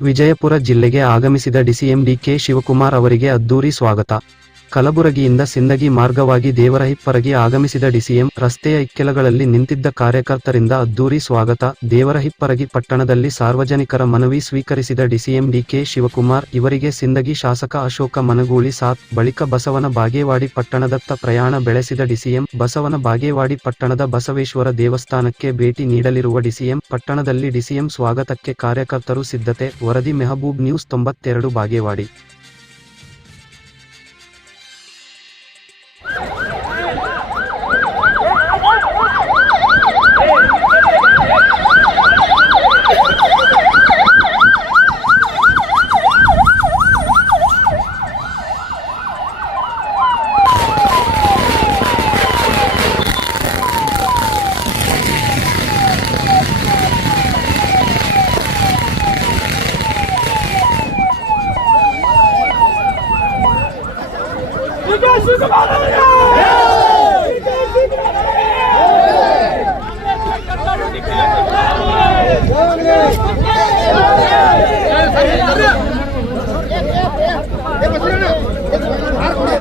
Vijayapura ಜಿಲ್ಲೆಗೆ ಆಗಮಿಸಿದ DCM DK Shivakumar ಅವರಿಗೆ ಅದ್ದೂರಿ ಸ್ವಾಗತ. ಕಲಬುರಗಿಯಿಂದ ಸಿಂದಗಿ ಮಾರ್ಗವಾಗಿ ದೇವರಹಿಪ್ಪರಗಿ ಆಗಮಿಸಿದ ಡಿಸಿಎಂ, ರಸ್ತೆಯ ಇಕ್ಕೆಲಗಳಲ್ಲಿ ನಿಂತಿದ್ದ ಕಾರ್ಯಕರ್ತರಿಂದ ಅದ್ದೂರಿ ಸ್ವಾಗತ. ದೇವರಹಿಪ್ಪರಗಿ ಪಟ್ಟಣದಲ್ಲಿ ಸಾರ್ವಜನಿಕರ ಮನವಿ ಸ್ವೀಕರಿಸಿದ ಡಿಸಿಎಂ ಡಿಕೆ ಶಿವಕುಮಾರ್, ಇವರಿಗೆ ಸಿಂದಗಿ ಶಾಸಕ ಅಶೋಕ ಮನಗೂಳಿ ಸಾಥ್, ಬಳಿಕ ಬಸವನ ಬಾಗೇವಾಡಿ ಪಟ್ಟಣದತ್ತ ಪ್ರಯಾಣ ಬೆಳೆಸಿದ ಡಿಸಿಎಂ, ಬಸವನ ಬಾಗೇವಾಡಿ ಪಟ್ಟಣದ ಬಸವೇಶ್ವರ ದೇವಸ್ಥಾನಕ್ಕೆ ಭೇಟಿ ನೀಡಲಿರುವ ಡಿಸಿಎಂ, ಪಟ್ಟಣದಲ್ಲಿ ಡಿಸಿಎಂ ಸ್ವಾಗತಕ್ಕೆ ಕಾರ್ಯಕರ್ತರು ಸಿದ್ಧತೆ. ವರದಿ ಮೆಹಬೂಬ್ ನ್ಯೂಸ್ ತೊಂಬತ್ತೆರಡು, ಬಾಗೇವಾಡಿ. Because you're